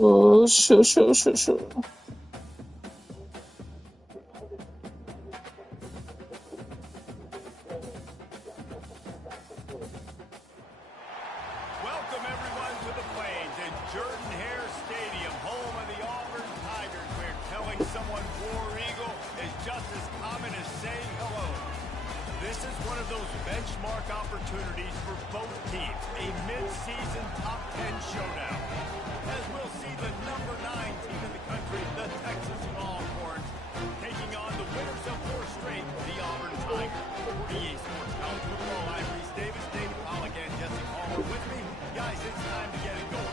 Oh, sure. Welcome everyone to the Plains at Jordan-Hare Stadium, home of the Auburn Tigers, where telling someone War Eagle is just as common as saying hello. This is one of those benchmark opportunities for both teams, a mid-season top 10 showdown. As we'll see the number 9 team in the country, the Texas Longhorns, taking on the winners of 4 straight, the Auburn Tigers. For EA Sports College Football, I'm Reese Davis, David Pollack, and Jesse Palmer with me. Guys, it's time to get it going.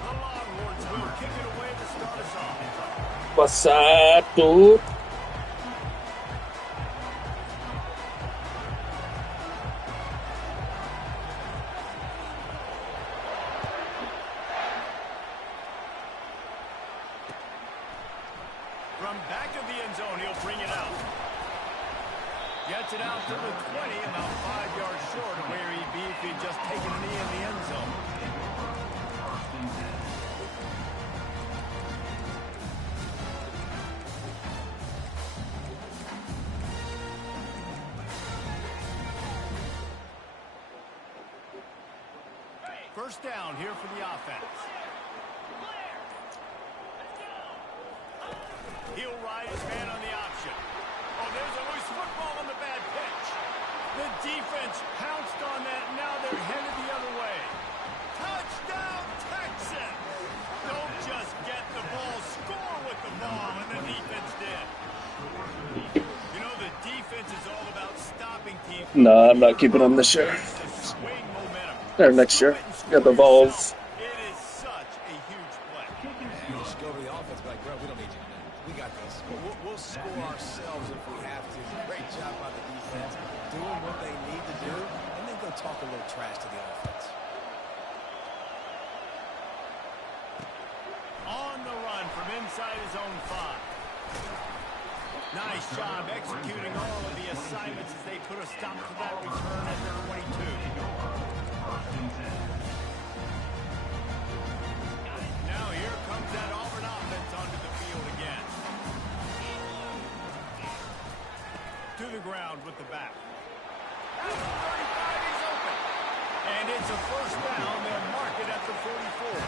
The Longhorns will kick it away to start us off. What's up, dude? From back of the end zone, he'll bring it out. Gets it out to the 20, about 5 yards short of where he'd be if he'd just taken a knee in the end zone. First down here for the offense. He'll ride his man on the option. Oh, there's a loose football on the bad pitch. The defense pounced on that. Now they're headed the other way. Touchdown, Texans! Don't just get the ball, score with the ball, and the defense did. You know, the defense is all about stopping teams. Nah, I'm not keeping him this year. Swing momentum. Or next year. Got the balls. It is such a huge play. You just go to the offense, be like, bro, we don't need you today. We got this. We'll score ourselves if we have to. Great job by the defense, doing what they need to do, and then go talk a little trash to the offense. On the run from inside his own 5. Nice job executing all of the assignments as they put a stop to that return at their 22. Now here comes that Auburn offense onto the field again. To the ground with the back. At the 35, he's open. And it's a first down. They'll mark it at the 44.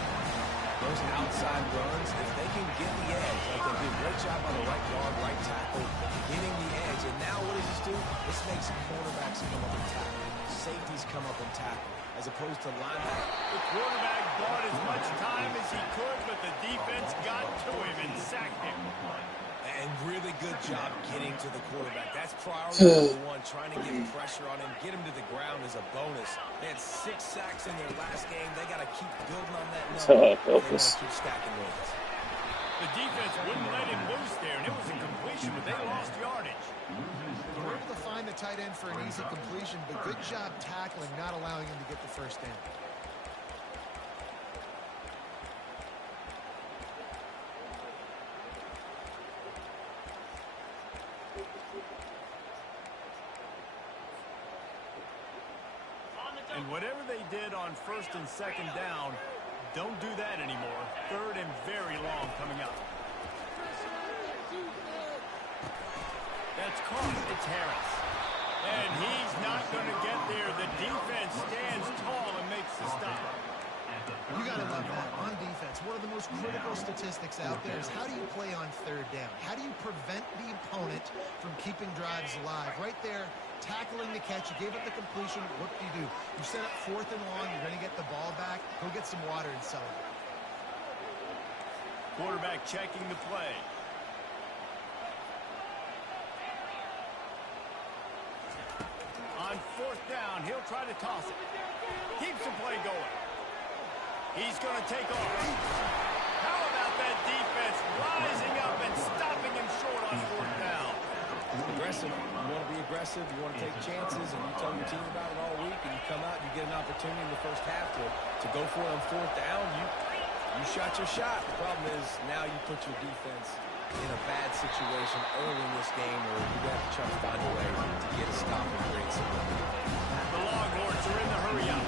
Those outside runs, if they can get the edge, like they do a great job on the right guard, right tackle, getting the edge. And now what does this do? This makes cornerbacks come up and tackle. Safeties come up and tackle, as opposed to linebackers. The quarterback bought as much time as he could, but the defense got to him and sacked him. And really good job getting to the quarterback. That's priority number 1, trying to get pressure on him, get him to the ground as a bonus. They had 6 sacks in their last game. They got to keep building on that number. They want to keep stacking wins. The defense wouldn't let him loose there, and it was a completion, but they lost yardage. They were able to find the tight end for an easy completion, but good job tackling, not allowing him to get the first down. And whatever they did on first and second down, don't do that anymore. Third and very long coming up. That's caught. It's Harris. And he's not going to get there. The defense stands tall and makes the stop. You got to love that on defense. One of the most critical statistics out there is how do you play on third down? How do you prevent the opponent from keeping drives alive? Right there, tackling the catch. You gave up the completion. What do? You set up 4th and long. You're going to get the ball back. Go get some water and celebrate. Quarterback checking the play. On 4th down, he'll try to toss it. Keeps the play going. He's going to take off. How about that defense rising up and stopping him short on 4th down? Aggressive. You want to be aggressive. You want to take chances, and you tell your team about it all week, and you come out and you get an opportunity in the first half to go for it on fourth down. You shot your shot. The problem is now you put your defense in a bad situation early in this game where you have to try to find a way to get a stop and create some. The Longhorns are in the hurry-up.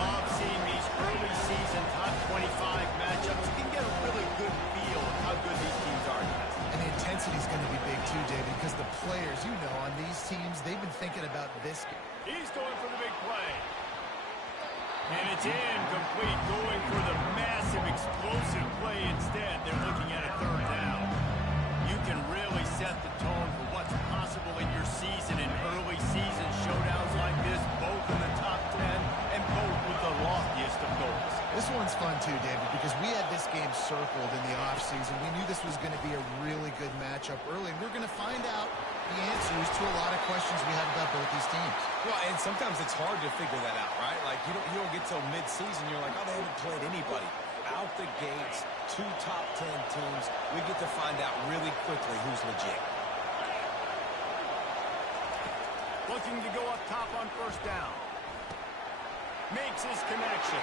Love seeing these early season top 25 matchups. You can get a really good feel of how good these teams are. And the intensity is going to be big too, David, because the players, you know, on these teams, they've been thinking about this. He's going for the big play. And it's incomplete, going for the massive explosive play instead. They're looking at a third down. You can really set the tone for what's possible in your season in early season showdowns like this, both in the top 10 and both with the loftiest of goals. This one's fun too, David, because we had this game circled in the offseason. We knew this was going to be a really good matchup early, and we're going to find out the answers to a lot of questions we have about both these teams. Well, and sometimes it's hard to figure that out, right? Like, you don't get till mid-season, you're like, oh, they haven't played anybody. Out the gates, 2 top 10 teams, we get to find out really quickly who's legit. Looking to go up top on first down. Makes his connection.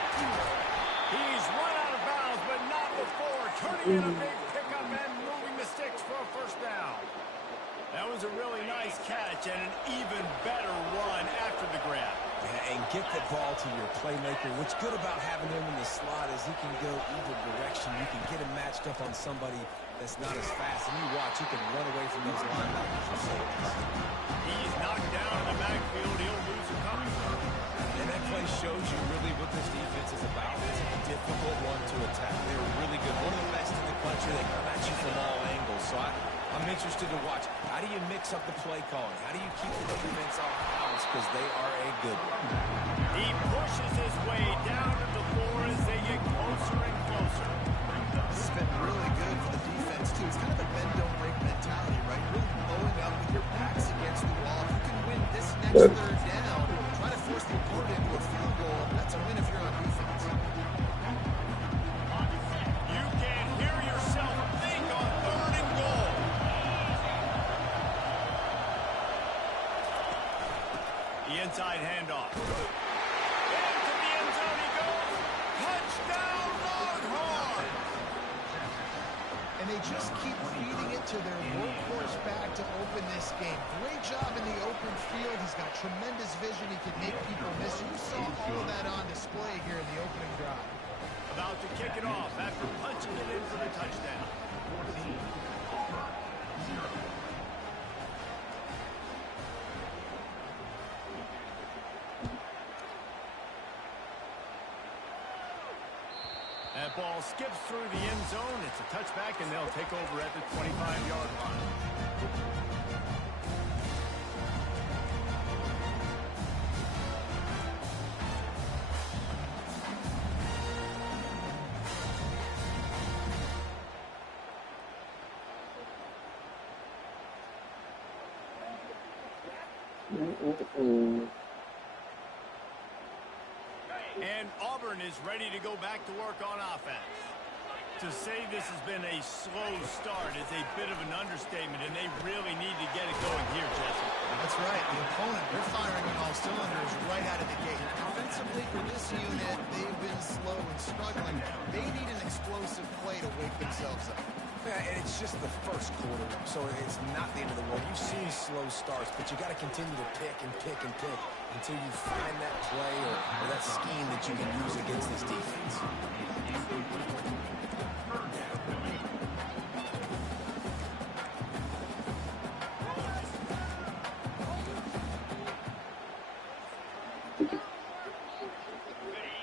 He's run out of bounds, but not before. Turning in a big pickup and moving the sticks for a first down. That was a really nice catch and an even better run after the grab. Yeah, and get the ball to your playmaker. What's good about having him in the slot is he can go either direction. You can get him matched up on somebody that's not as fast. And you watch, he can run away from those linebackers or safeties. He's knocked down in the backfield. He'll lose a couple. And that play shows you really what this defense is about. It's a difficult one to attack. They're really good. One of the best in the country. They come at you from all angles. So I'm interested to watch. How do you mix up the play calling? How do you keep the defense off balance? Because they are a good one. He pushes his way down to the floor as they get closer and closer. This has been really good for the defense, too. It's kind of a bend-don't-break mentality, right? Really blowing up with your backs against the wall. If you can win this next third down, try to force the opponent into a field goal. That's a win if you're on defense. You can hear yourself think on third and goal. The inside handoff. Into the end zone he goes. Touchdown, Longhorn! And they just keep feeding it to their workhorse back to open this game. Great job in the open field. He's got tremendous vision. He can make people miss. You saw all of that on display here in the opening drive. About to kick it off after punching it in for the touchdown. That ball skips through the end zone. It's a touchback, and they'll take over at the 25-yard line. And Auburn is ready to go back to work on offense. To say this has been a slow start is a bit of an understatement, and they really need to get it going here, Jesse. That's right. The opponent, they're firing on all cylinders right out of the gate. Offensively, for this unit, they've been slow and struggling. They need an explosive play to wake themselves up. Yeah, and it's just the first quarter, so it's not the end of the world. You've seen slow starts, but you got to continue to pick and pick and pick until you find that play or that scheme that you can use against this defense.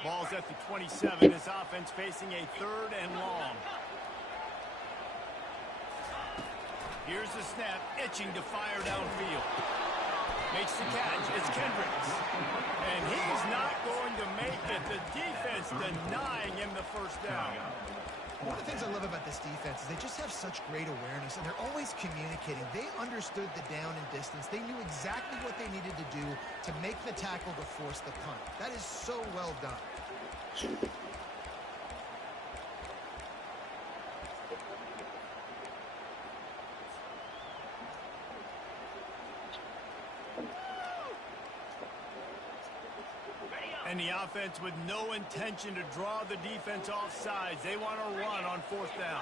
Ball's at the 27. His offense facing a third and long. Here's the snap, itching to fire downfield. Makes the catch. It's Kendricks. And he's not going to make it. The defense denying him the first down. One of the things I love about this defense is they just have such great awareness, and they're always communicating. They understood the down and distance. They knew exactly what they needed to do to make the tackle to force the punt. That is so well done. And the offense with no intention to draw the defense off sides. They want to run on 4th down.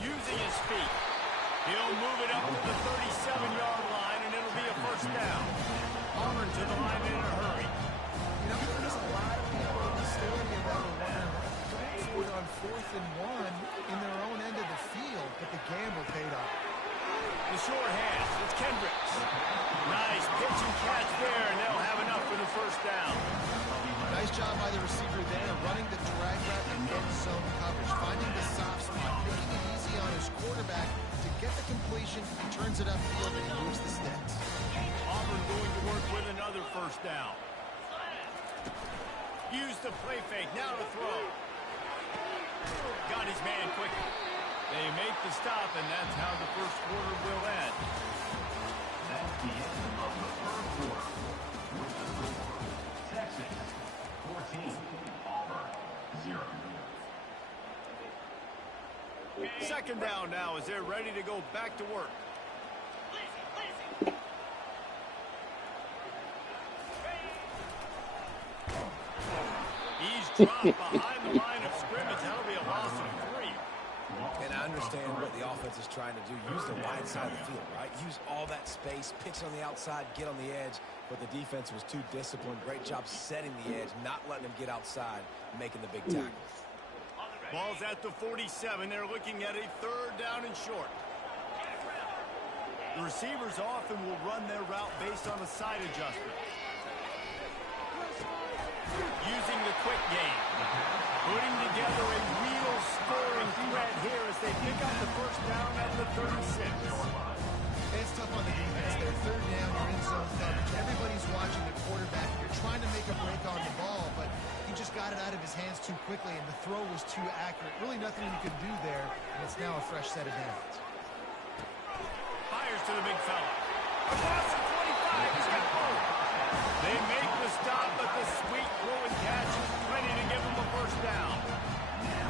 Using his feet. He'll move it up to the 37-yard line, and it'll be a 1st down. Auburn to the line in a hurry. You know, there's a lot of people in the stadium that were going for it on 4th and 1 in their own end of the field, but the gamble paid off. The short hash. It's Kendricks. Nice pitch and catch there, and they'll have enough for the 1st down. Nice job by the receiver there, running the drag route and end zone coverage, finding the soft spot, making it easy on his quarterback to get the completion. He turns it upfield and he moves the sticks. Auburn going to work with another 1st down. Use the play fake. Now to throw. Got his man quickly. They make the stop, and that's how the 1st quarter will end. That's the end of the 1st quarter. With the score, Texas 14, Auburn 0. 2nd down now as they're ready to go back to work. He's dropped behind the line of scrimmage. That'll be a loss of 3. And I understand what the offense is trying to do. Use the wide side of the field, right? Use all that space, pitch on the outside, get on the edge. But the defense was too disciplined. Great job setting the edge, not letting them get outside, making the big tackle. Ball's at the 47. They're looking at a 3rd down and short. The receivers often will run their route based on a side adjustment. Using the quick game. Putting together a real scoring threat here as they pick up the 1st down at the 36. It's tough on the defense there. 3rd down, you're in zone coverage. Everybody's watching the quarterback. You're trying to make a break on the ball, but he just got it out of his hands too quickly, and the throw was too accurate. Really nothing you could do there, and it's now a fresh set of downs. Fires to the big fella. Across the 25. He's got both. They make the stop, but the sweet throw and catch is plenty to give them a 1st down.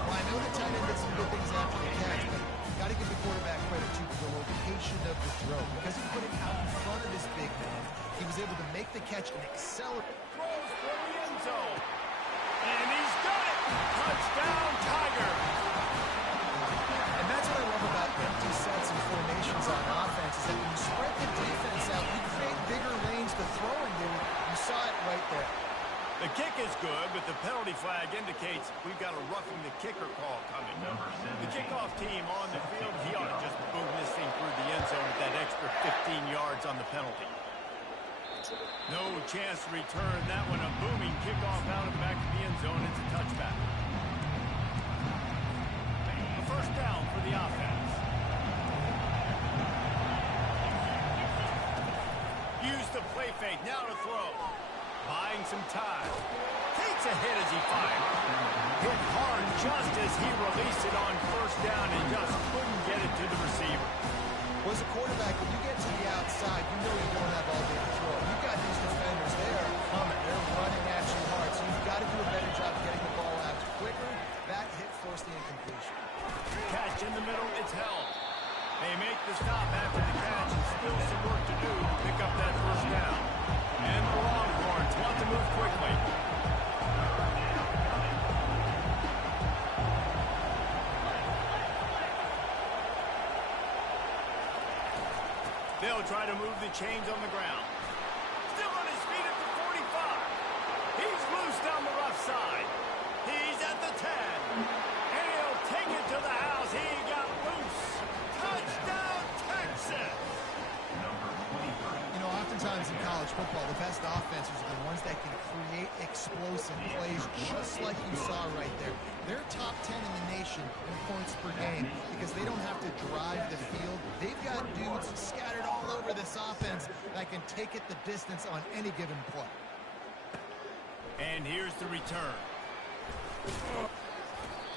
Well, I know the tight end did some good things after the catch, but you got to give the quarterback credit, too, for the location of the throw. Because he put it out in front of his big man, he was able to make the catch and accelerate. Throws for the end zone. And he's done it. Touchdown, Tiger. And that's what I love about empty sets and formations on offense, is that when you spread the defense out, you create bigger lanes to throw into. You saw it right there. The kick is good, but the penalty flag indicates we've got a roughing the kicker call coming. The kickoff team on the field, he ought to just boom this thing through the end zone with that extra 15 yards on the penalty. No chance to return that one. A booming kickoff out of the back of the end zone. It's a touchback. A 1st down for the offense. Use the play fake. Now to throw. Buying some time. Takes a hit as he fires. Hit hard just as he released it on 1st down and just couldn't get it to the receiver. Well, as a quarterback, when you get to the outside, you know you don't have all day to throw. You've got these defenders, they're coming. They're running at you hard, so you've got to do a better job getting the ball out quicker. That hit forced the incompletion. Catch in the middle. It's held. They make the stop after the catch and still some work to do to pick up that 1st down. And the Longhorns want to move quickly. They'll try to move the chains on the ground. Still on his feet at the 45. He's loose down the left side. He's at the 10. And he'll take it to the house. He got loose. Touchdown, Texas. You know, oftentimes in college football, the best offenses are the ones that can create explosive plays, just like you saw right there. They're top 10 in the nation in points per game because they don't have to drive the field. They've got dudes scattered all over this offense that can take it the distance on any given play. And here's the return.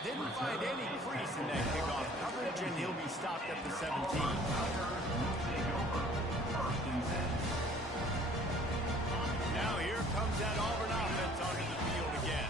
Didn't find any crease in that kickoff coverage, and he'll be stopped at the 17. Now here comes that Auburn offense onto the field again.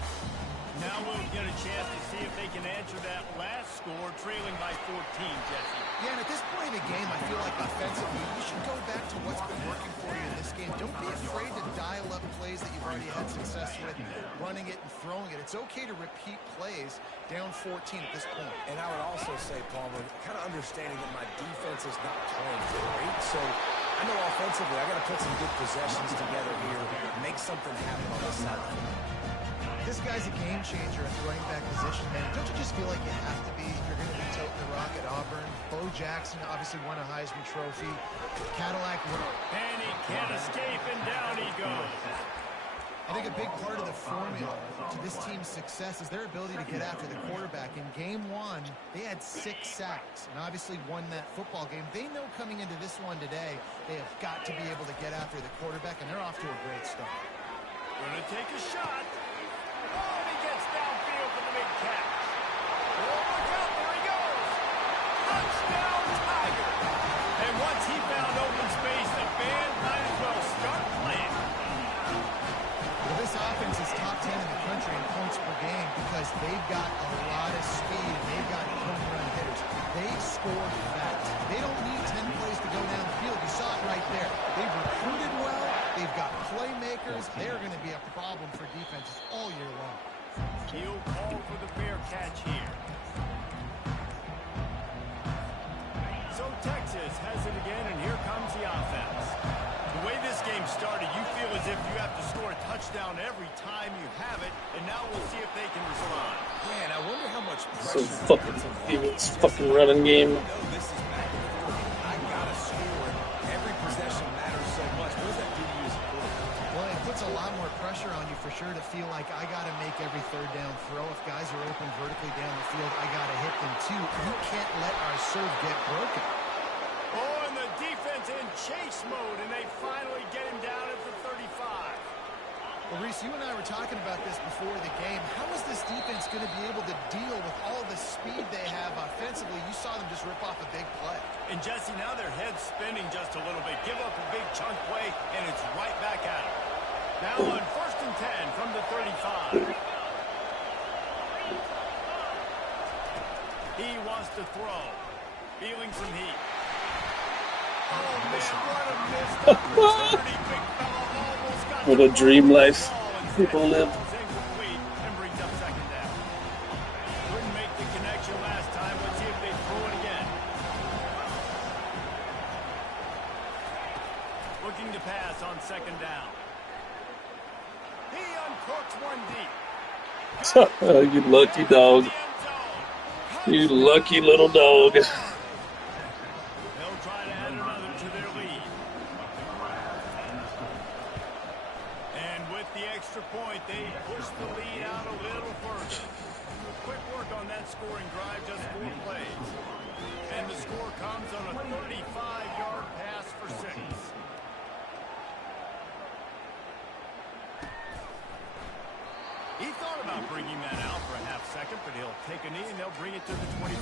Now we'll get a chance to see if they can answer that last score, trailing by 14, Jesse. Yeah, and at this point in the game, I feel like offensively, you should go back to what's been working for you in this game. Don't be afraid to dial up plays that you've already had success with, running it and throwing it. It's okay to repeat plays down 14 at this point. And I would also say, Palmer, kind of understanding that my defense is not playing great, so I know offensively I got to put some good possessions together here, make something happen on this side of the ball. This guy's a game changer at the running back position, man. Don't you just feel like you have to be? You're going to be toting the rock at Auburn. Bo Jackson obviously won a Heisman Trophy. Cadillac won. And he can't escape, and down he goes. I think a big part of the formula to this team's success is their ability to get after the quarterback. In game one, they had 6 sacks and obviously won that football game. They know coming into this one today, they have got to be able to get after the quarterback, and they're off to a great start. Gonna take a shot. Oh, and he gets downfield for the big catch. Oh, look out, there he goes. Touchdown, Tiger. And once he found open space, the band might as well start playing. Well, this offense is top 10 in the country in points per game because they've got a lot of speed and they've got home run hitters. They score fast. They don't need 10 plays to go down the field. You saw it right there. They've recruited well. They've got playmakers. They're going to be a problem for defenses all year long. He'll call for the fair catch here. So Texas has it again, and here comes the offense. The way this game started, you feel as if you have to score a touchdown every time you have it, and now we'll see if they can respond. Man, I wonder how much So pressure. fucking Eagles fucking running game. I know this is back and forth. I gotta score. Every possession matters so much. What does that do to you as a quarterback? Well, it puts a lot more pressure on you for sure to feel like I got to make every third down throw. If guys are open vertically down the field, I got to hit them too. You can't let our serve get broken. Oh, and the defense in chase mode, and they finally get him down at the 35. Well, Reese, you and I were talking about this before the game. How is this defense going to be able to deal with all the speed they have offensively? You saw them just rip off a big play. And Jesse, now their head's spinning just a little bit. Give up a big chunk play, and it's right back at him. Now on 1st and 10 from the 35. He wants to throw. Feeling some heat. Oh, man, what a missed opportunity. Big fella almost got What a dream life people live. Incomplete and brings up 2nd down. Couldn't make the connection last time. Let's see if they throw it again. Looking to pass on 2nd down. He uncorks one deep. You lucky dog. You lucky little dog. They'll try to add another to their lead. And with the extra point, they push the lead out a little further. Quick work on that scoring drive, just 4 plays. And the score comes on a 35-yard pass for 6. He thought about bringing that out for a half second, but he'll take a knee and they'll bring it to the 25.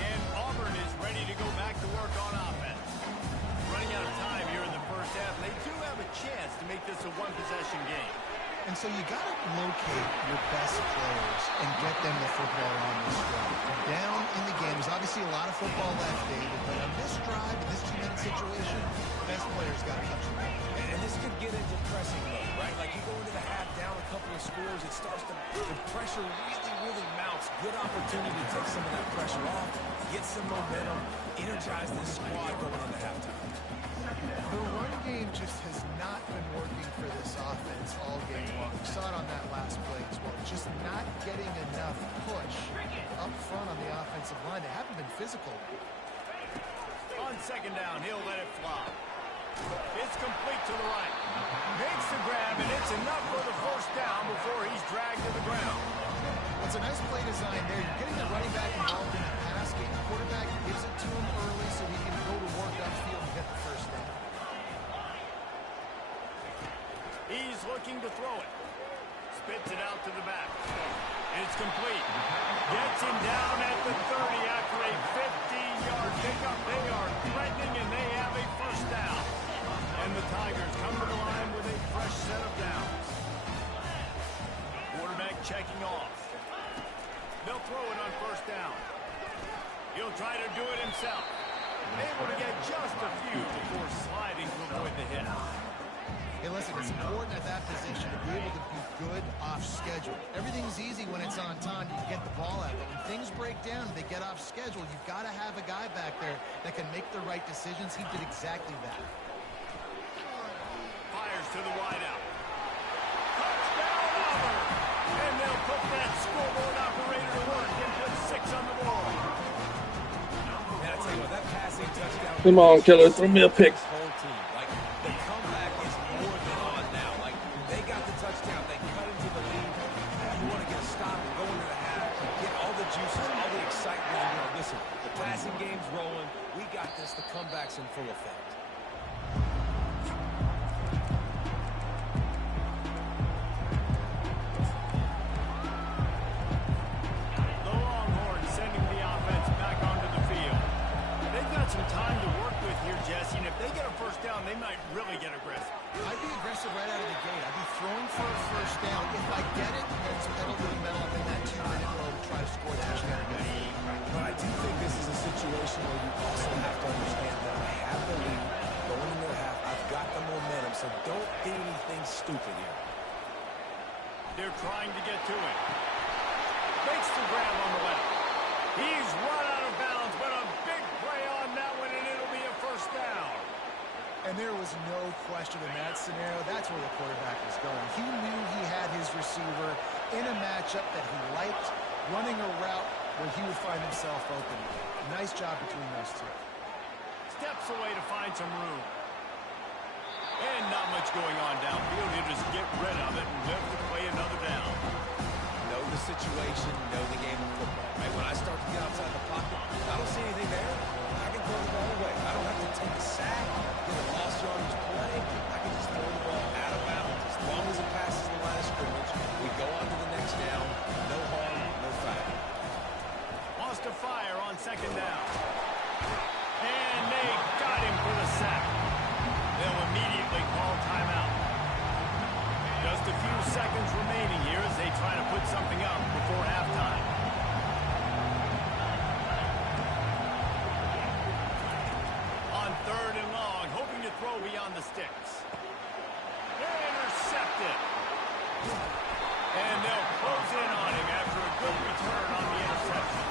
And Auburn is ready to go back to work on offense. Running out of time here in the first half. They do have a chance to make this a one-possession game. And so you got to locate your best players and get them the football on this drive. Down in the game, there's obviously a lot of football left, David, but on this drive, in this 2-minute situation, the best players got to touch the ball. And this could get into pressing mode, right? Like you go into the half down a couple of scores, it starts to, the pressure really mounts. Good opportunity to take some of that pressure off, get some momentum, energize this squad going into halftime. The run game just has not been working for this offense all game long. We saw it on that last play as well. Just not getting enough push up front on the offensive line. They haven't been physical. On 2nd down, he'll let it fly. It's complete to the right. Makes the grab, and it's enough for the 1st down before he's dragged to the ground. It's a nice play design there. You're getting the running back involved in the pass game. The quarterback gives it to him early so he can go to work upfield and get the 1st down. He's looking to throw it. Spits it out to the back. It's complete. Gets him down at the 30 after a 15-yard pickup. They are threatening, and they have a 1st down. And the Tigers come to the line with a fresh set of downs. He'll try to do it himself. Able to get just a few before sliding to avoid the hit. Hey, listen, it's important at that position to be able to be good off schedule. Everything's easy when it's on time. You get the ball out. But when things break down, they get off schedule. You've got to have a guy back there that can make the right decisions. He did exactly that. Fires to the wideout. Touchdown, Auburn! And they'll put that scoreboard operator to work and put 6 on the board. Man, I tell you what, that passing touchdown. Come on, Keller, throw me a pick. Whole team, like the comeback is more than on now. Like they got the touchdown, they cut into the lead. You want to get a stop and go into the half, get all the juices, all the excitement. And, you know, listen, the passing game's rolling. We got this. The comeback's in full effect. The Longhorns sending the offense back onto the field. They've got some time to work with here, Jesse, and if they get a first down, they might really get aggressive. I'd be aggressive right out of the gate. I'd be throwing for a first down. If I get it, then it's pedal to the metal in that 2-minute row to try to score a touchdown again. But I do think this is a situation where you also have to understand that I have the lead going into the half. I've got the momentum, so don't do anything stupid here. They're trying to get to it. Makes the grab on the left. He's run out of bounds, but a big play on that one, and it'll be a first down. And there was no question in that scenario. That's where the quarterback was going. He knew he had his receiver in a matchup that he liked, running a route where he would find himself open. Nice job between those two. Steps away to find some room. And not much going on downfield. He'll just get rid of it and live to play another down. Know the situation, know the game of football. Right? When I start to get outside the pocket, I don't see anything there. I can throw the ball away. I don't have to take a sack, get a lost yardage play. I can just throw the ball out of bounds. As long as it passes the line of scrimmage, we go on to the next down. No harm, no foul. Wants to fire on second down. And they got him for the sack. They'll immediately call timeout. Just a few seconds remaining here as they try to put something up before halftime. On 3rd and long, hoping to throw beyond the sticks. Intercepted. And they'll close in on him after a good return on the interception.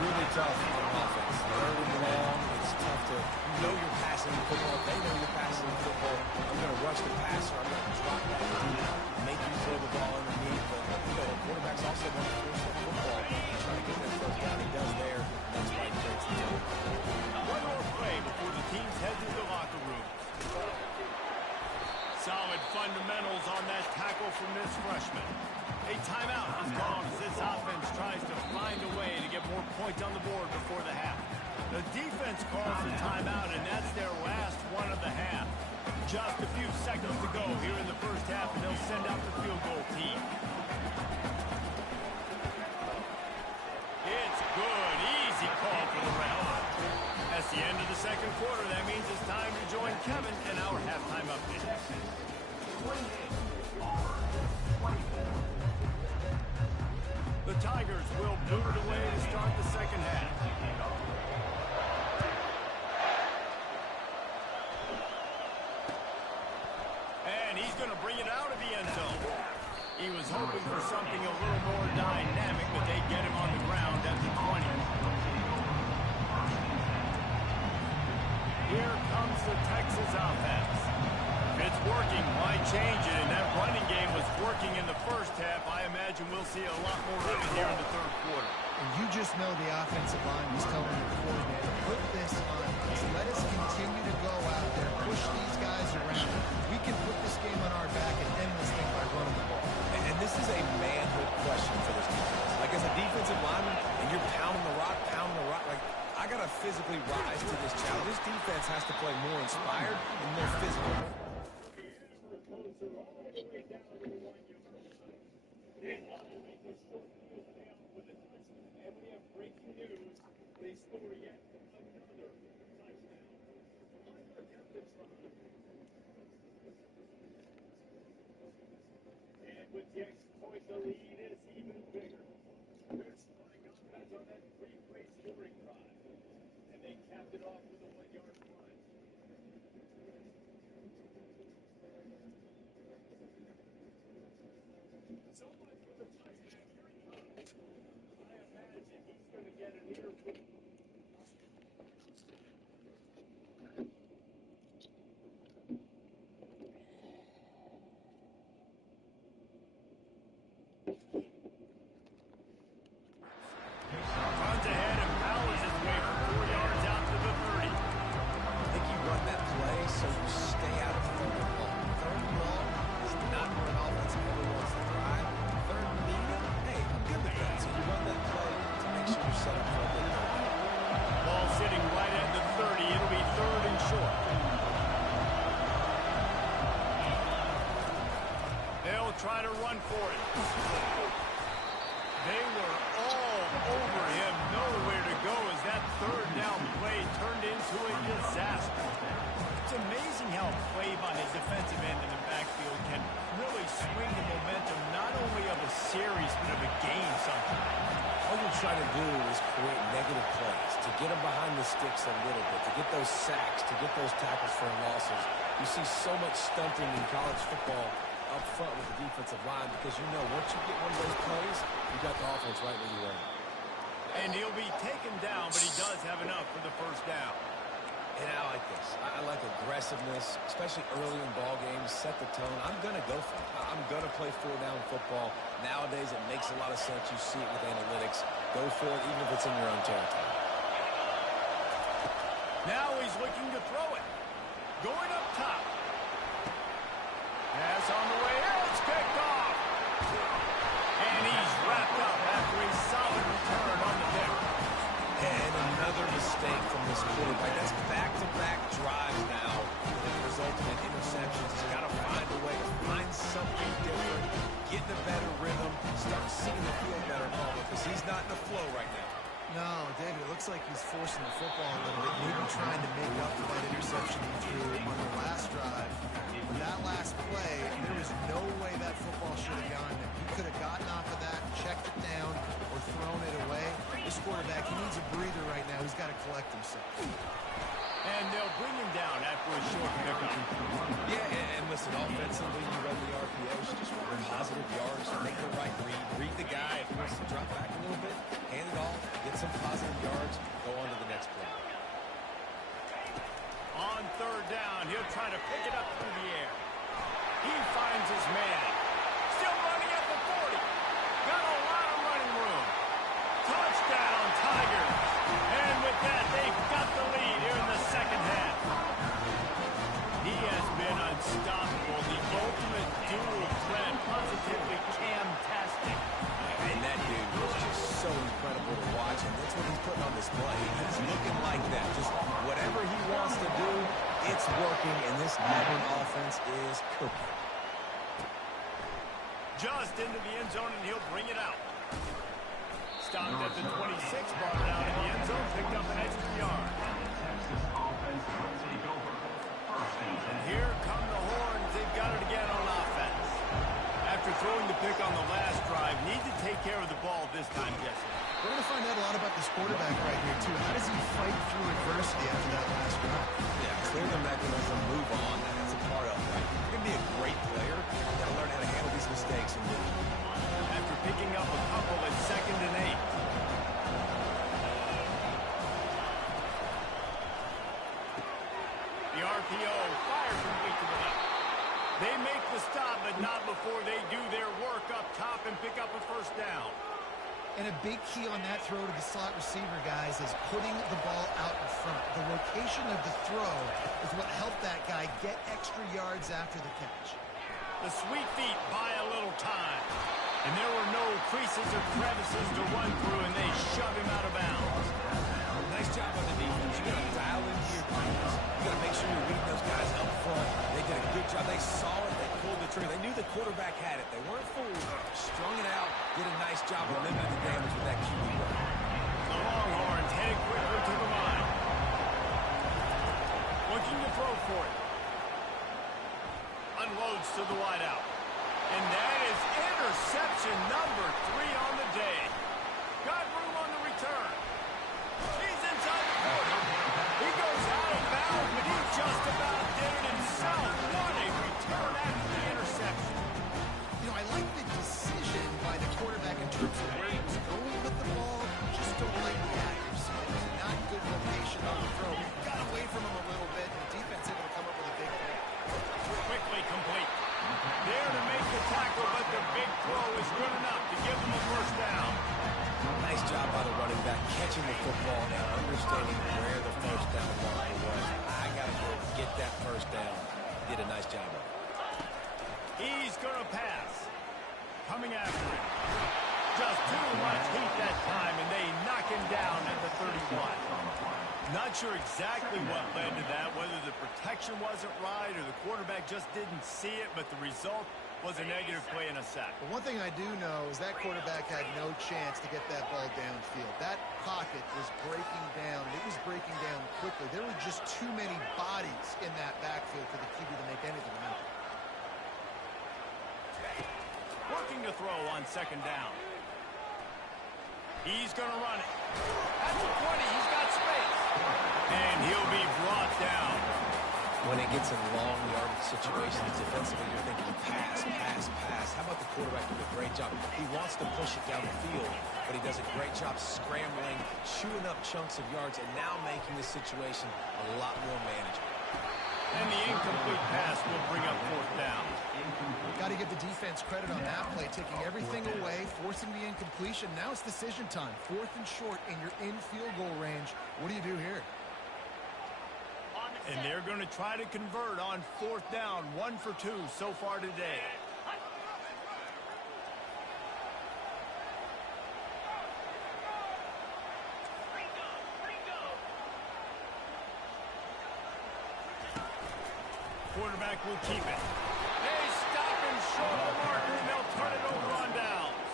Really tough on offense. 3rd and long, it's tough to know you're passing the football. They know you're passing the football. I'm going to rush the passer. I'm going to drop that deep, make you throw the ball underneath. But, you know, the quarterback's also going to force the football. Trying to get that first down. He does there. That's why he breaks the game. One more play before the teams head to the locker room. Solid fundamentals on that tackle from this freshman. A timeout is called as this offense tries to find a way to get more points on the board before the half. The defense calls the timeout, and that's their last one of the half. Just a few seconds to go here in the first half, and they'll send out the field goal team. It's good. Easy call for the ref. That's the end of the second quarter. That means it's time to join Kevin and our halftime update. The Tigers will boot it away to start the second half. And he's going to bring it out of the end zone. He was hoping for something a little more dynamic, but they get him on the ground at the 20. Here comes the Texas offense. If it's working, why change it? And that running game was working in the first half. I imagine we'll see a lot more of it here in the third quarter. And you just know the offensive line was telling the coordinator, put this on us. Let us continue to go out there, push these guys around. We can put this game on our back and end this thing by running the ball. And this is a manhood question for this defense. Like, as a defensive lineman, and you're pounding the rock, like, I got to physically rise to this challenge. This defense has to play more inspired and more physical. With Dex-Roc, the lead is even bigger. There's scoring offense on that three-play scoring drive. do is create negative plays, to get them behind the sticks a little bit, to get those sacks, to get those tackles for losses. You see so much stunting in college football up front with the defensive line because you know once you get one of those plays, you got the offense right where you want it. And he'll be taken down, but he does have enough for the first down. And I like this. I like aggressiveness, especially early in ball games. Set the tone. I'm going to go for it. I'm going to play four-down football. Nowadays, it makes a lot of sense. You see it with analytics. Go for it, even if it's in your own territory. Now he's looking to throw it. Going up top. Pass on the way. It's picked off. And he's wrapped up after a solid return on the pick. And another mistake from this quarterback. That's back-to-back drives now that resulted in interceptions. He's got to find a way to find something different, get in a better rhythm, start seeing the field better, Palmer, because he's not in the flow right now. No, David, it looks like he's forcing the football a little bit, maybe trying to make up for that interception he threw on the last drive. But that last play, there was no way that football should have gone there. He could have gotten off of that, checked it down, or thrown it away. This quarterback, he needs a breather right now. He's got to collect himself. And they'll bring him down after a short pickup. Yeah, and listen, offensively, you run the RPOs, you just want positive yards, make the right read the guy. If he wants to drop back a little bit, hand it off, get some positive yards, go on to the next play. On third down, he'll try to pick it up through the air. He finds his man. Still running at the 40. Got a lot of running room. Touchdown, Tigers. And with that, they've got the lead here in the second half. He has been unstoppable. The ultimate dual threat, positively Cam-tastic. And that dude was just so incredible to watch, and that's what he's putting on display. He's looking like that. Just whatever he wants to do, it's working, and this Auburn offense is cooking. Just into the end zone, and he'll bring it out. Stopped at the 26, brought it out in the end zone, picked up an extra yard. And here come the horns. They've got it again on offense. After throwing the pick on the last drive, need to take care of the ball this time, Jesse. We're going to find out a lot about this quarterback right here, too. How does he fight through adversity after that last drive? Yeah, clear the mechanism, move on. That's a part of it, right? You're going to be a great player. You've got to learn how to handle these mistakes and move. After picking up a couple at 2nd and 8. The RPO fires complete to the left. They make the stop, but not before they do their work up top and pick up a first down. And a big key on that throw to the slot receiver, guys, is putting the ball out in front. The location of the throw is what helped that guy get extra yards after the catch. The sweet feet buy a little time. And there were no creases or crevices to run through, and they shove him out of bounds. Nice job on the defense. You got to dial into your defense. You got to make sure you're reading those guys up front. They did a good job. They saw it. They pulled the trigger. They knew the quarterback had it. They weren't fooled. Strung it out. Did a nice job of limiting the damage with that QB work. The Longhorns headed quickly to the line. Looking to throw for it. Unloads to the wideout. And that is interception number 3 on the day. Got room on the return. He's inside the 40. He goes out of bounds, but he just about did it himself. What a return after the interception. You know, I like the decision by the quarterback in terms of where he was going with the ball. Just don't like the accuracy. It was not good location on the throw. Got away from him a little bit, and the defense able to come up with a big play. Quickly complete. There to make the tackle, but the big throw is good enough to give them a first down. Nice job by the running back, catching the football and understanding where the first down marker was. I got to go get that first down. Did a nice job of it. He's going to pass. Coming after him. Just too much heat that time, and they knock him down at the 31. Not sure exactly what led to that, whether the protection wasn't right or the quarterback just didn't see it, but the result was a negative play and a sack. But one thing I do know is that quarterback had no chance to get that ball downfield. That pocket was breaking down. It was breaking down quickly. There were just too many bodies in that backfield for the QB to make anything happen. Working to throw on 2nd down. He's going to run it. That's a 20. He's got space. And he'll be brought down. When it gets in long yardage situations, defensively, you're thinking pass, pass, pass. How about the quarterback doing a great job? He wants to push it down the field, but he does a great job scrambling, chewing up chunks of yards, and now making the situation a lot more manageable. And the incomplete pass will bring up fourth down. Got to give the defense credit on that play, taking everything away, forcing the incompletion. Now it's decision time. 4th and short, and you're in field goal range. What do you do here? And they're going to try to convert on 4th down. 1 for 2 so far today. Quarterback will keep it. They stop him short of the marker, and they'll turn it over on downs.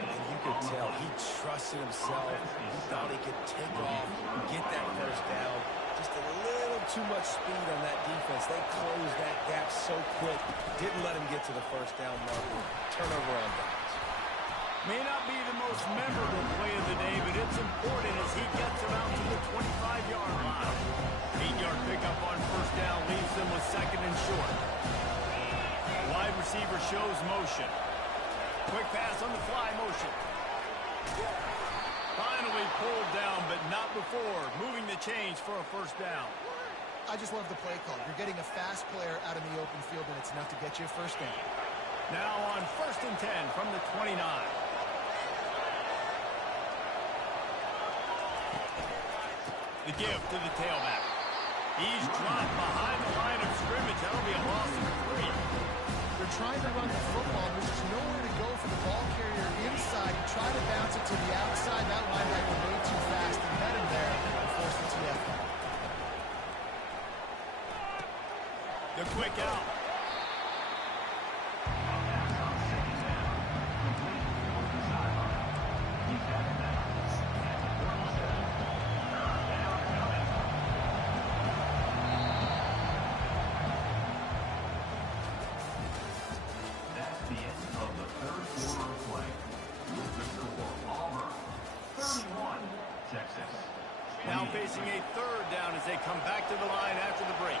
And you could tell he trusted himself. He thought he could take off, get that first down. Just a little too much speed on that defense. They closed that gap so quick. Didn't let him get to the first down marker. Turnover on downs. May not be the most memorable play of the day, but it's important as he gets him out to the 25-yard line. 8-yard pickup on first down leaves them with 2nd and short. Wide receiver shows motion. Quick pass on the fly motion. Finally pulled down, but not before. Moving the chains for a first down. I just love the play call. You're getting a fast player out in the open field, and it's enough to get you a first down. Now on 1st and 10 from the 29. The give to the tailback. He's dropped behind the line of scrimmage. That'll be a loss of 3. They're trying to run the football. There's just nowhere to go for the ball carrier inside. He tried to bounce it to the outside. That linebacker way too fast. He met him there and forced the TFB. The quick out. Now facing a 3rd down as they come back to the line after the break.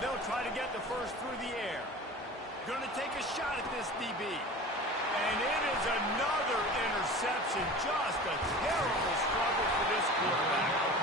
They'll try to get the first through the air. Going to take a shot at this DB. And it is another interception. Just a terrible struggle for this quarterback.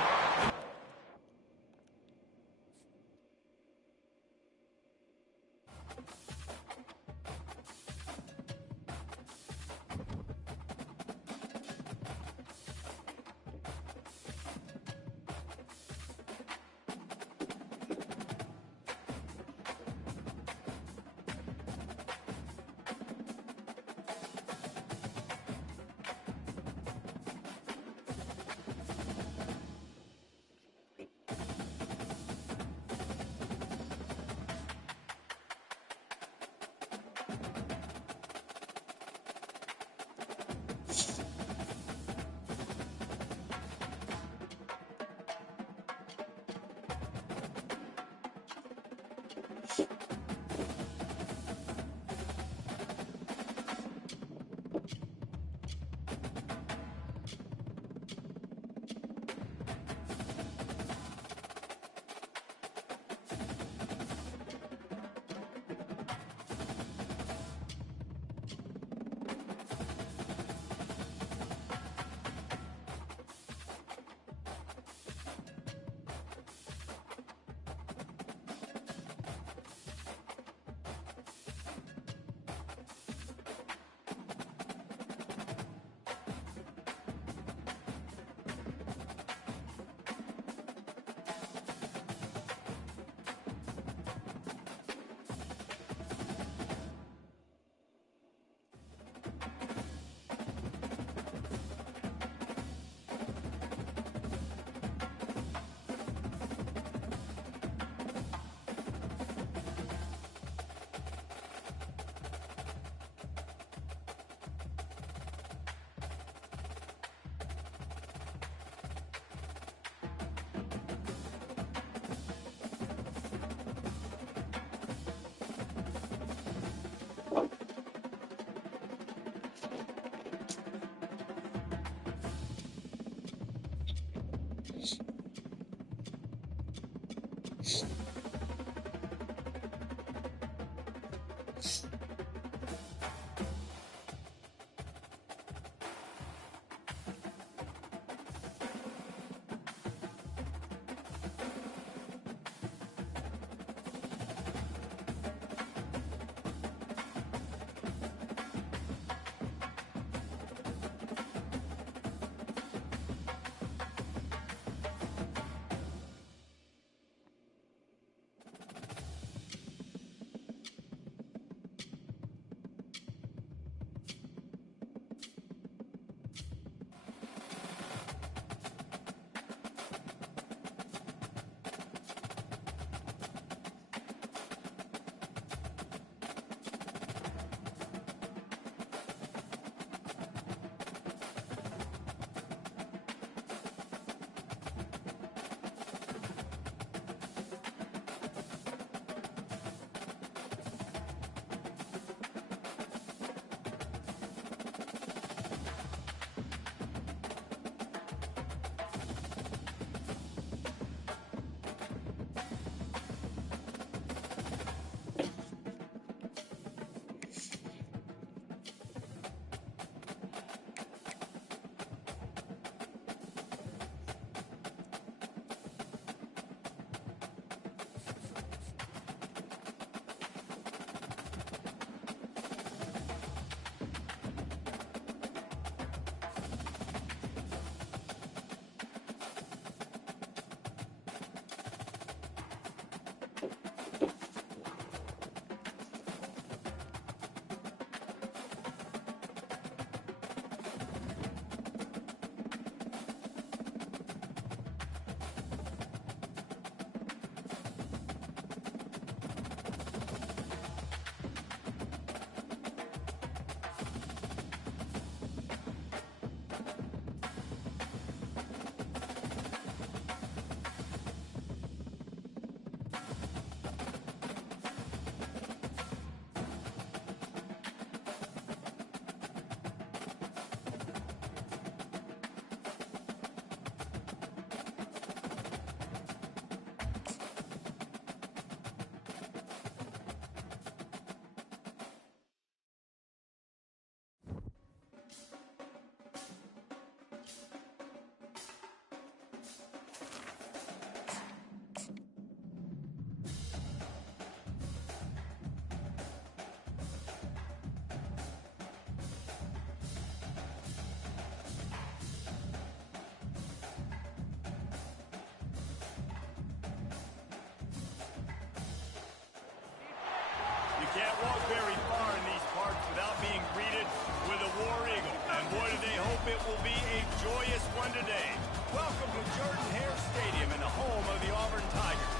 Can't walk very far in these parts without being greeted with a War Eagle. And boy, do they hope it will be a joyous one today. Welcome to Jordan-Hare Stadium and the home of the Auburn Tigers.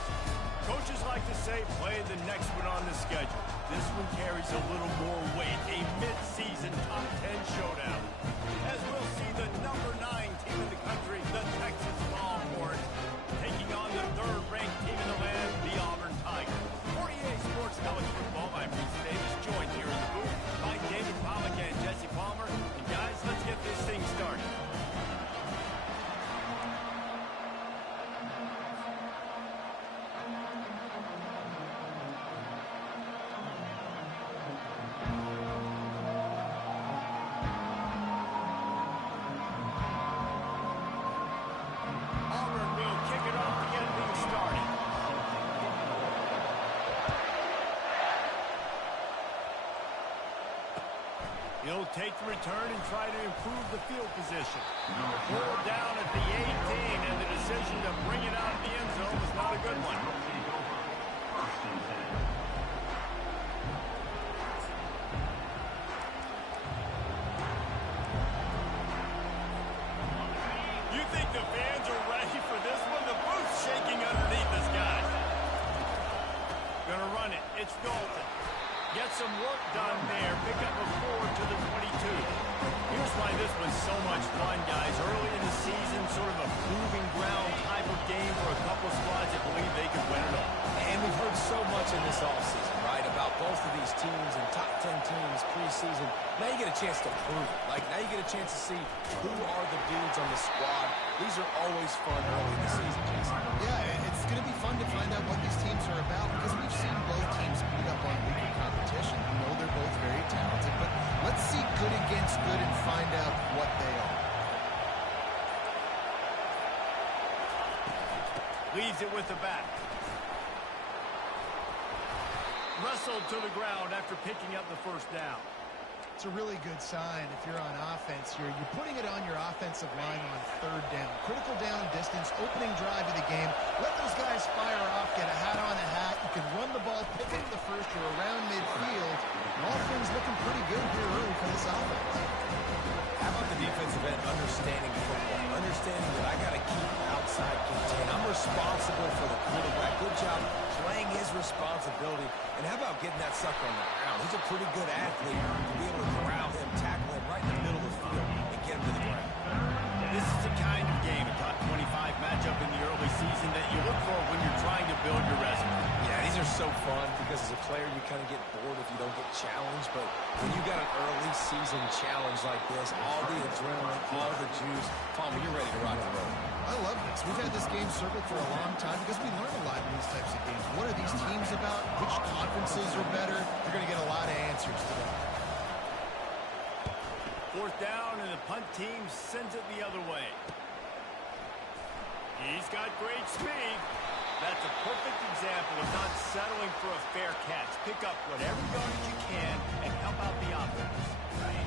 Coaches like to say, play the next one on the schedule. This one carries a little more weight, a mid-season top 10 showdown. As we'll see the number 9 team in the country, the Texas Longhorns, taking on the third-ranked team in the land, the Auburn Tigers. For EA Sports College Football, I'm Reese Davis, joined here in the booth by David Pollack and Jesse Palmer. And guys, let's get this thing started. He'll take the return and try to improve the field position. Ball down at the 18, and the decision to bring it out of the end zone was not a good one. You think the fans are ready for this one? The booth's shaking underneath us, guys. Gonna run it. It's Dalton. Get some work done there. Pick up a 4 to the 22. Here's why this was so much fun, guys. Early in the season, sort of a proving ground type of game for a couple squads that believe they could win it all. And we've heard so much in this offseason, right, about both of these teams and top 10 teams preseason, now you get a chance to prove it. Like, now you get a chance to see who are the dudes on the squad. These are always fun early in the season, Jason. Yeah, it's going to be fun to find out what these teams are about because we've seen both teams beat up on weaker competition. We know they're both very talented, but let's see good against good and find out what they are. Leads it with the back. Wrestled to the ground after picking up the first down. It's a really good sign if you're on offense here. You're putting it on your offensive line on third down. Critical down distance, opening drive of the game. Let those guys fire off, get a hat on a hat. You can run the ball, pick up the first or around midfield. All things looking pretty good here early for this offense. How about the defensive end understanding football? Understanding that I got to keep outside contain. I'm responsible for the quarterback. Good job playing his responsibility. And how about getting that sucker on the ground? He's a pretty good athlete to be able to corral him, tackle him right in the middle of the field, and get him to the ground. This is the kind of game, a top 25 matchup in the early season that you look for when you're trying to build your resume. Yeah, these are so fun because as a player you kind of get bored if you don't get challenged, but when you got an early season challenge like this, all the adrenaline, all the juice, Palmer, you're ready to rock and roll. I love this. We've had this game circled for a long time because we learn a lot in these types of games. What are these teams about? Which conferences are better? You're going to get a lot of answers today. Fourth down, and the punt team sends it the other way. He's got great speed. That's a perfect example of not settling for a fair catch. Pick up whatever yardage you can and help out the offense.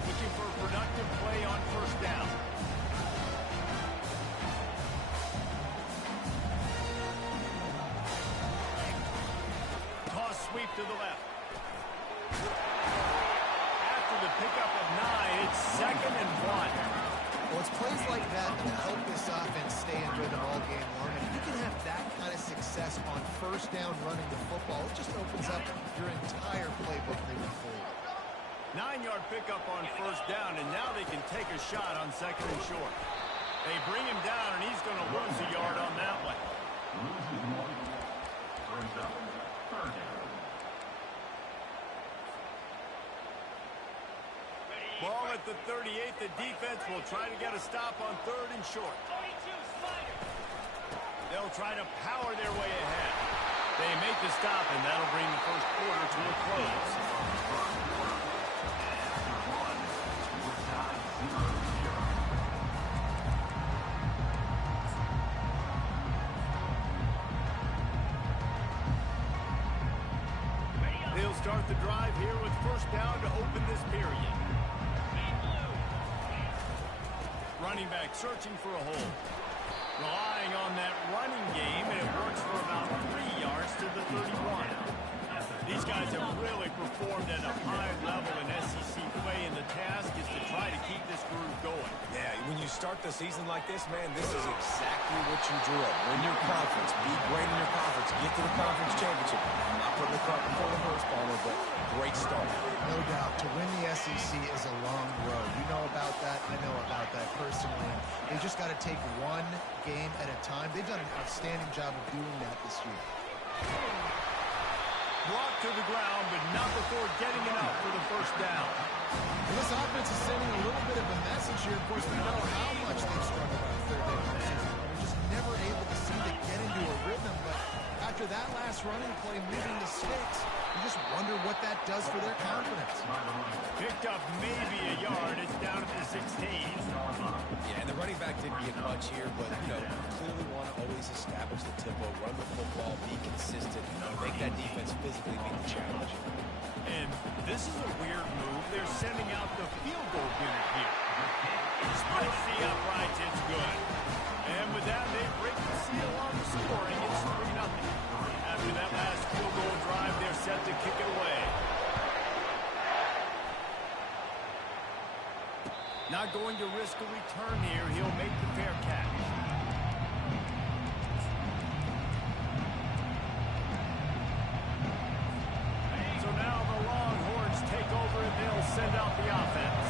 Looking for a productive play on first down. Toss sweep to the left. After the pickup of 9, it's 2nd and 1. Well, it's plays like that that help this offense stay in rhythm all game long. And if you can have that kind of success on first down running the football, it just opens up your entire playbook moving forward. 9-yard pickup on first down, and now they can take a shot on 2nd and short. They bring him down, and he's going to lose a yard on that one. Loses one. Brings up third down. Ball at the 38. The defense will try to get a stop on 3rd and short. They'll try to power their way ahead. They make the stop, and that'll bring the first quarter to a close. They'll start the drive here with first down to open this period. Running back searching for a hole. Relying on that running game, and it works for about 3 yards to the 31. These guys have really performed at a high level in SEC play, and the task is to try to keep this groove going. Yeah, when you start the season like this, man, this is exactly what you drew up. Win your conference, be great in your conference, get to the conference championship. I'm not putting the cart before the horse, Palmer, but great start. No doubt. To win the SEC is a long road. You know about that. I know about that personally. They just got to take one game at a time. They've done an outstanding job of doing that this year. Brought to the ground, but not before getting enough for the first down. Well, this offense is sending a little bit of a message here. Of course, we know how much they've struggled on third down this season. They're just never able to seem to get into a rhythm. But after that last running play, moving the sticks, you just wonder what that does for their confidence. Picked up maybe a yard. It's down at the 16. Yeah, and the running back didn't get much here, but, you know, clearly want to always establish the tempo, run the football, be consistent, make that defense physically meet the challenge. And this is a weird move. They're sending out the field goal unit here. Splits the uprights. It's good. And with that, they break the seal on the scoring. It's 3-0. After that last field goal drive, they're set to kick it away. Not going to risk a return here. He'll make the fair catch. So now the Longhorns take over and they'll send out the offense.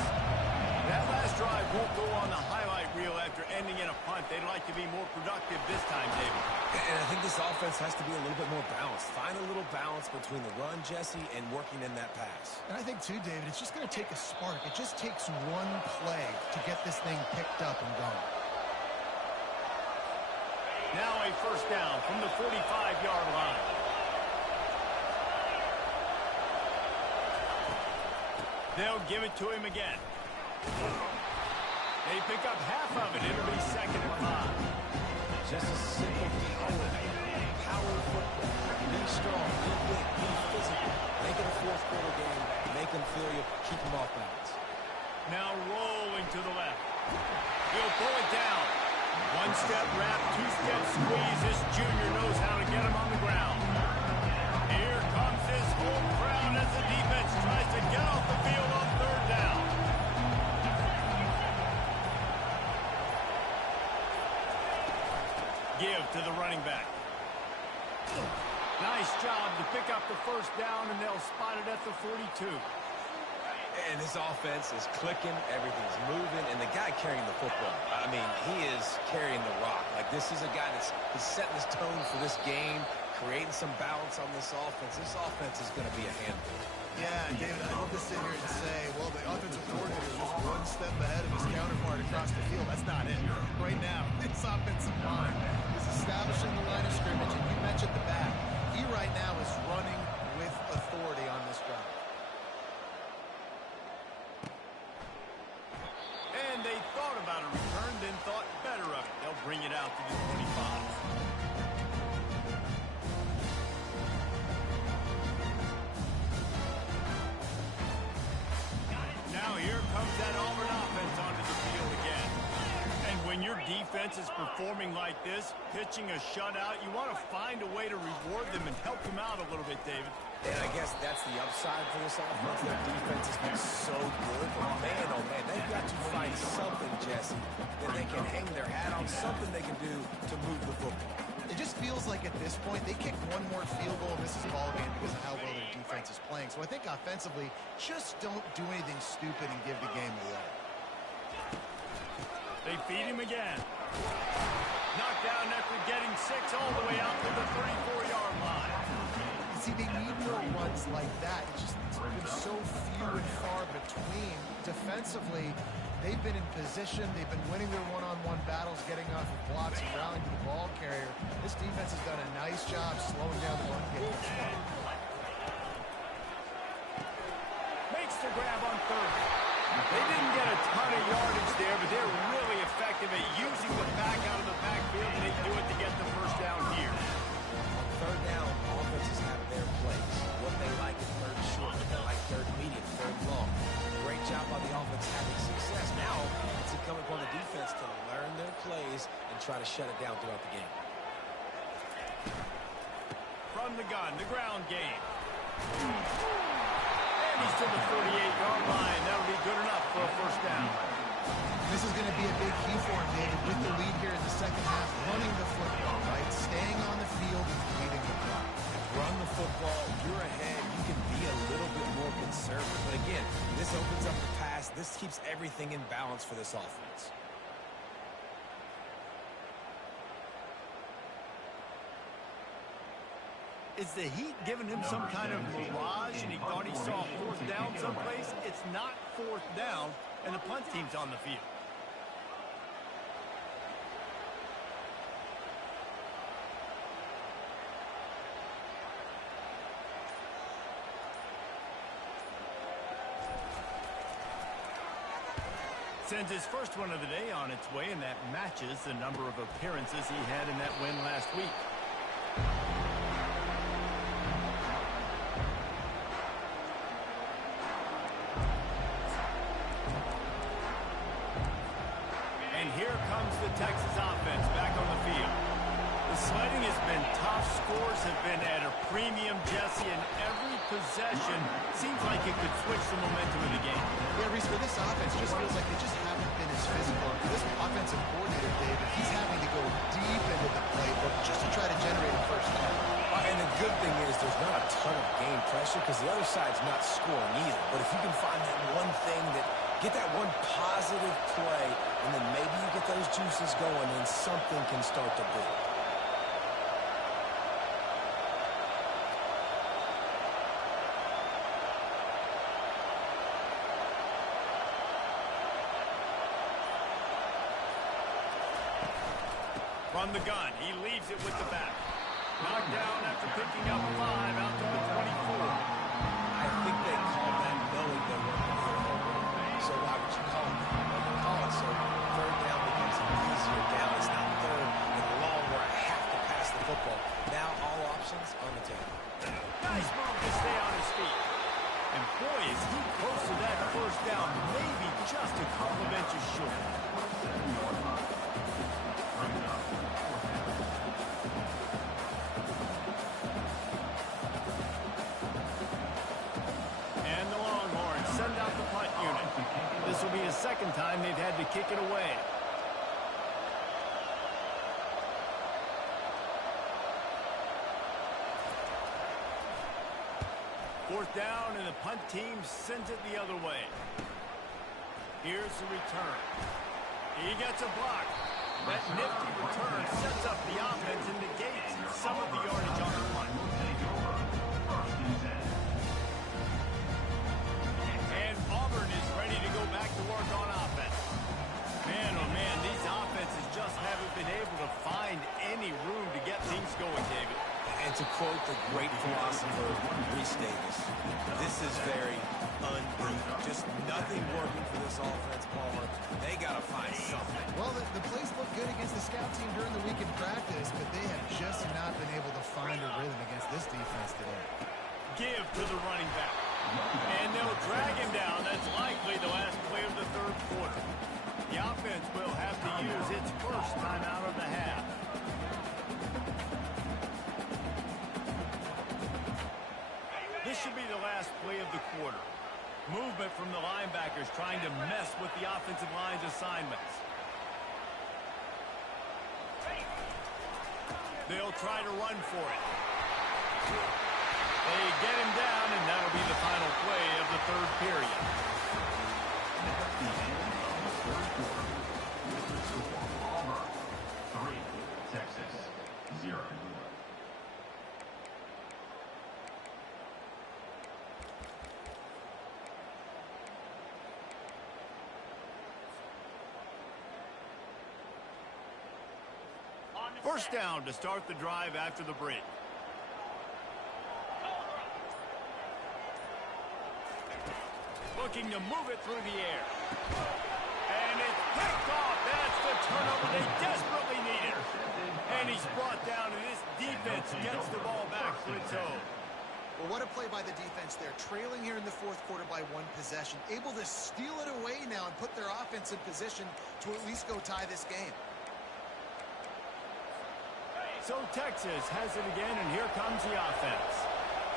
That last drive won't go on the highlight reel after after ending in a punt. They'd like to be more productive this time, David. And I think this offense has to be a little bit more balanced. Find a little balance between the run, Jesse, and working in that pass. And I think, too, David, it's just going to take a spark. It just takes one play to get this thing picked up and going. Now a first down from the 45-yard line. They'll give it to him again. They pick up half of it. It'll be 2nd and 5. Just a simple power football. Be strong, be big, be physical. Make it a fourth-quarter game. Make them feel you. Keep them off balance. Now rolling to the left. He'll pull it down. One-step wrap, two-step squeeze. This junior knows how to get him on the ground. Here comes his home crowd as the defense tries to get off the field on 3rd down. Give to the running back. Nice job to pick up the first down, and they'll spot it at the 42. And this offense is clicking, everything's moving, and the guy carrying the football, I mean, he is carrying the rock. Like, this is a guy that's setting his tone for this game, creating some balance on this offense. This offense is going to be a handful. Yeah, David, I'd love to sit here and say, well, the offensive coordinator is just one step ahead of his counterpart across the field. That's not it. Right now, this offensive line is establishing the line of scrimmage, and you mentioned the back. He right now is running with authority on this drive. And they thought about a return, then thought better of it. They'll bring it out to the 25. Now here comes that Auburn offense onto the field again. And when your defense is performing like this, pitching a shutout, you want to find a way to reward them and help them out a little bit, David. And I guess that's the upside for this offense. Their defense has been so good. But man, oh man, they've got to find something, Jesse, that they can hang their hat on, something they can do to move the football. It just feels like at this point, they kick one more field goal and this is ball game because of how well their defense is playing. So I think offensively, just don't do anything stupid and give the game away. They feed him again. Knocked down after getting 6 all the way out to the 34-yard line. You see, they need more runs like that. It's just been so few and far between. Defensively, they've been in position. They've been winning their one-on-one battles, getting off of blocks and rallying to the ball carrier. This defense has done a nice job slowing down the run game. Makes the grab on 3rd. They didn't get a ton of yardage there, but they're really effective at using the back out of the backfield, and they do it to get the first down here. On 3rd down, offenses have their plays. What they like is 3rd short, what they like 3rd medium, 3rd long. Great job by the offense having success. Now, it's incumbent upon the defense to learn their plays and try to shut it down throughout the game. From the gun, the ground game. And he's to the 48-yard line. That'll be good enough for a first down. This is going to be a big key for him, David, with the lead here in the second half, running the football, right? Staying on the field and leading the drive. Run the football, you're ahead, you can be a little bit more conservative. But again, this opens up the pass. This keeps everything in balance for this offense. Is the heat giving him some kind of mirage and he thought he saw 4th down someplace? It's not 4th down, and the punt team's on the field. Sends his first one of the day on its way, and that matches the number of appearances he had in that win last week. And here comes the Texas offense back on the field. The sledding has been tough. Scores have been at a premium, Jesse, and every possession seems like it could switch the momentum of the game. Yeah, Reese, for this offense, just feels like they just haven't been as physical. For this offensive coordinator, David, he's having to go deep into the playbook just to try to generate a first down. And the good thing is there's not a ton of game pressure because the other side's not scoring either. But if you can find that one thing that, get that one positive play, and then maybe you get the those juices going, and something can start to build. From the gun, he leaves it with the back. Knocked down after picking up 5 out to the 24. I think they call that knowing they weren't going to hit a home run. So why would you call it that? Well, they call it so third down becomes an easier down. It's not third and long where I have to pass the football. Now all options on the table. Nice move to stay on his feet. And boy, is he close to that first down. Maybe just a couple of inches short. And the Longhorns send out the punt unit. This will be the second time they've had to kick it away. Fourth down, and the punt team sends it the other way. Here's the return. He gets a block. That nifty return sets up the offense and negates some of the yardage on the punt. And Auburn is ready to go back to work on offense. Man, oh man, these offenses just haven't been able to find any room to get things going, David. And to quote the great philosopher, Reese Davis, this is very unbeaten. Just nothing working for this offense, Palmer. They got to find something. Well, the plays look good against the scout team during the week in practice, but they have just not been able to find a rhythm against this defense today. Give to the running back. And they'll drag him down. That's likely the last play of the third quarter. The offense will have to use its first time out of the half. This should be the last play of the quarter. Movement from the linebackers trying to mess with the offensive line's assignments. They'll try to run for it. They get him down, and that'll be the final play of the third period. Auburn 3, Texas 0. First down to start the drive after the break. Looking to move it through the air. And it's picked off. That's the turnover they desperately needed. And he's brought down, and this defense gets the ball back for its own. Well, what a play by the defense there. Trailing here in the fourth quarter by 1 possession. Able to steal it away now and put their offense in position to at least go tie this game. So Texas has it again, and here comes the offense.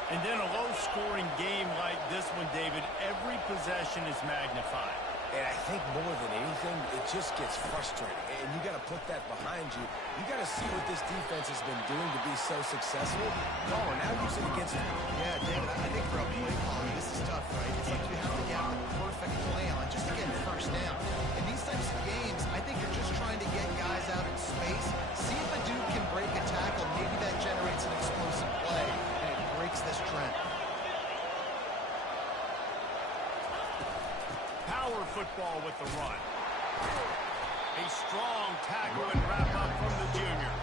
And then a low-scoring game like this one, David, every possession is magnified. And I think more than anything, it just gets frustrating. And you got to put that behind you. You got to see what this defense has been doing to be so successful. Caller, now use it against them. Yeah, David, I think for a play caller, this is tough, right? It's like you have to get the perfect play on just to get first down. In these types of games, I think you're just trying to get guys out in space, see if a dude can break a tackle. Maybe that generates an explosive play, and it breaks this trend. Power football with the run. A strong tackle and wrap up from the junior.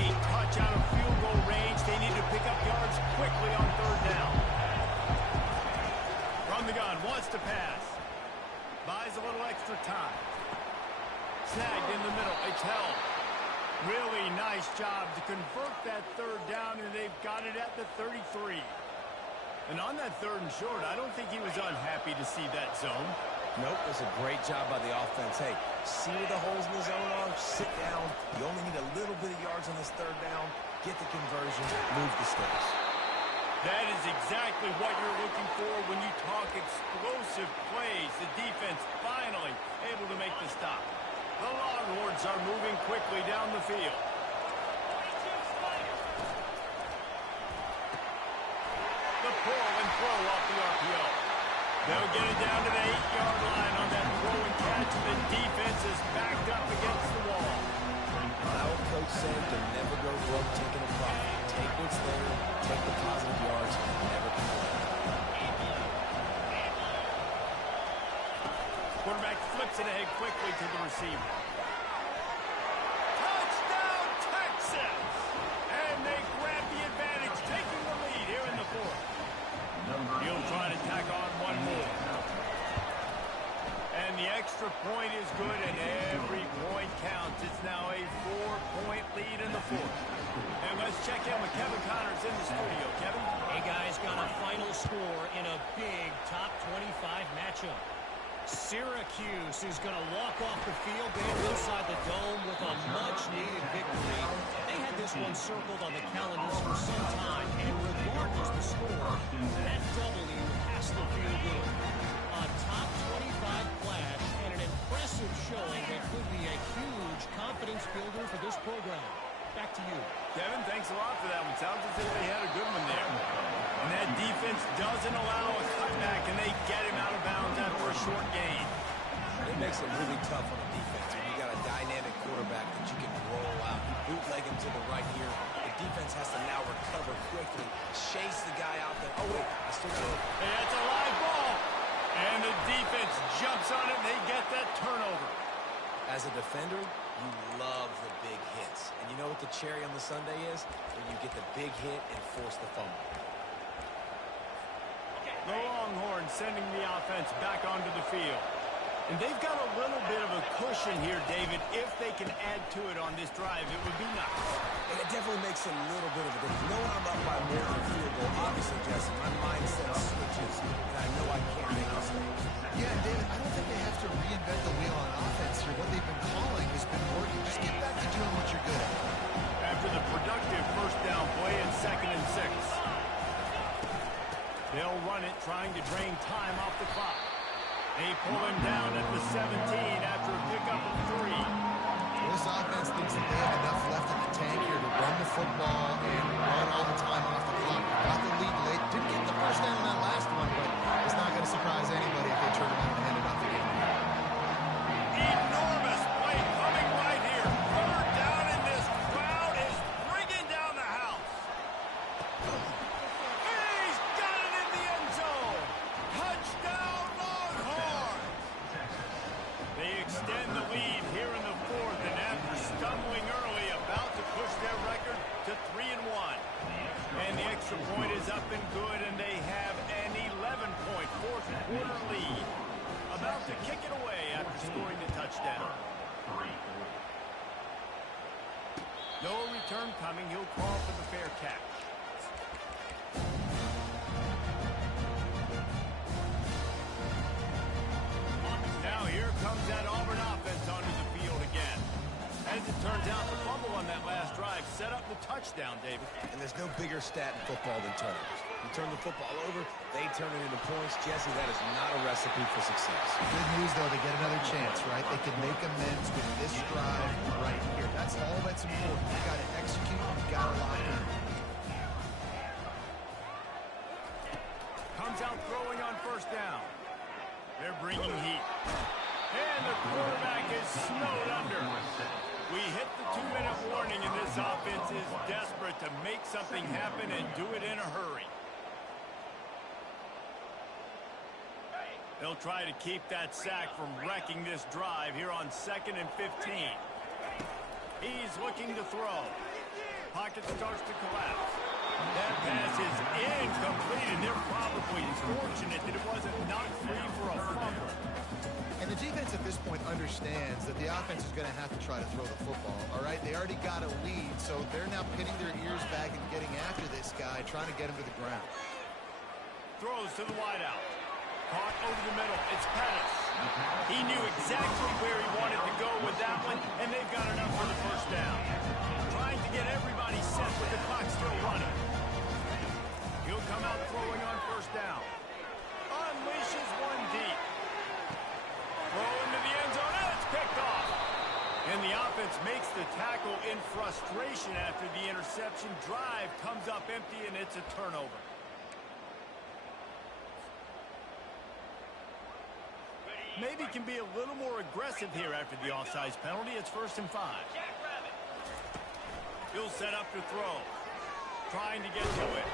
A touch out of field goal range. They need to pick up yards quickly on third down. From the gun, wants to pass. Buys a little extra time. Snagged in the middle. It's held. Really nice job to convert that third down, and they've got it at the 33. And on that third and short, I don't think he was unhappy to see that zone. Nope, it was a great job by the offense. Hey, see where the holes in the zone are, sit down. You only need a little bit of yards on this third down. Get the conversion, move the sticks. That is exactly what you're looking for when you talk explosive plays. The defense finally able to make the stop. The Longhorns are moving quickly down the field. The pull and throw off the RPO. They'll get it down to the 8-yard line on that throw and catch. The defense is backed up against the wall. Our coach said to never go broke taking a profit. Take what's there, take the positive yards, and never complain. Quarterback flips it ahead quickly to the receiver. Touchdown, Texas! And they grab the advantage, taking the lead here in the fourth. He'll try to tack on one more. And the extra point is good, and every point counts. It's now a 4-point lead in the fourth. And let's check in with Kevin Connors in the studio. Kevin? Hey, guys, got a final score in a big top 25 matchup. Syracuse is going to walk off the field there inside the dome with a much-needed victory. They had this one circled on the calendars for some time, and regardless the score, that W has to feel good. A top 25 flash and an impressive showing that could be a huge confidence builder for this program. Back to you. Kevin, thanks a lot for that one. Sounds as if they had a good one there. And that defense doesn't allow a cutback, and they get him out of bounds after a short gain. It makes it really tough on the defense when you got a dynamic quarterback that you can roll out. You bootleg him to the right here. The defense has to now recover quickly, chase the guy out there. Oh, wait, I still got it. Hey, that's a live ball. And the defense jumps on it, and they get that turnover. As a defender, you love the big hits. And you know what the cherry on the sundae is? When you get the big hit and force the fumble. The Longhorns sending the offense back onto the field. And they've got a little bit of a cushion here, David. If they can add to it on this drive, it would be nice. And it definitely makes a little bit of a difference. Knowing I'm up by more than a field goal, obviously, Jesse, my mindset switches, and I know I can't make mistakes. Yeah, David, I don't think they have to reinvent the wheel on offense here. What they've been calling has been working. Just get back to doing what you're good at. After the productive first down play at 2nd and 6. They'll run it, trying to drain time off the clock. They pull him down at the 17 after a pickup of 3. This offense thinks that they have enough left in the tank here to run the football and run all the time off the clock. Got the lead late. Didn't get the first down on that last one, but it's not going to surprise anybody if they turn around and hand it off again. Enormous play coming right here. 3rd down, and this crowd is bringing down the house. He's got it in the end zone. Touchdown, Longhorns. They extend the lead here in the fourth, and after stumbling early, about to push their record to 3-1. And the extra point is up and good, and they have an 11-point fourth-quarter lead. About to kick it away after scoring the touchdown. No return coming. He'll call for the fair catch. Now here comes that Auburn offense onto the field again. As it turns out, the fumble on that last drive set up the touchdown, David. And there's no bigger stat in football than turnovers. You turn the football over, they turn it into points. Jesse, that is not a recipe for success. Good news, though, they get another chance, right? They can make amends with this drive right here. That's all that's important. You've got to execute. You've got to lock in. Comes out throwing on first down. They're bringing heat. And the quarterback is snowed under. We hit the 2-minute warning, and this offense is desperate to make something happen and do it in a hurry. They'll try to keep that sack from wrecking this drive here on 2nd and 15. He's looking to throw. Pocket starts to collapse. That pass is incomplete, and they're probably fortunate that it wasn't knocked free for a fumble. And the defense at this point understands that the offense is going to have to try to throw the football, all right? They already got a lead, so they're now pinning their ears back and getting after this guy, trying to get him to the ground. Throws to the wideout. Caught over the middle. It's Pettis. He knew exactly where he wanted to go with that one, and they've got enough for the first down. Trying to get everybody set with the clock still running. He'll come out throwing on first down. Unleashes one deep. Throw into the end zone, and it's picked off. And the offense makes the tackle in frustration after the interception. Drive comes up empty, and it's a turnover. maybe can be a little more aggressive here after the offsides penalty. It's 1st and 5. He'll set up to throw. Trying to get to it.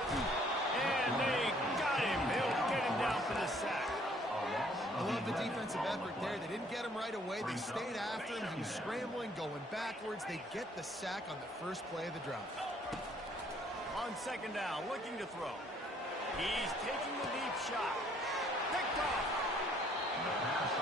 And they got him. He'll get him down for the sack. I love the defensive effort there. They didn't get him right away. They stayed after him. He was scrambling, going backwards. They get the sack on the first play of the drive. On 2nd down, looking to throw. He's taking the deep shot. Picked off.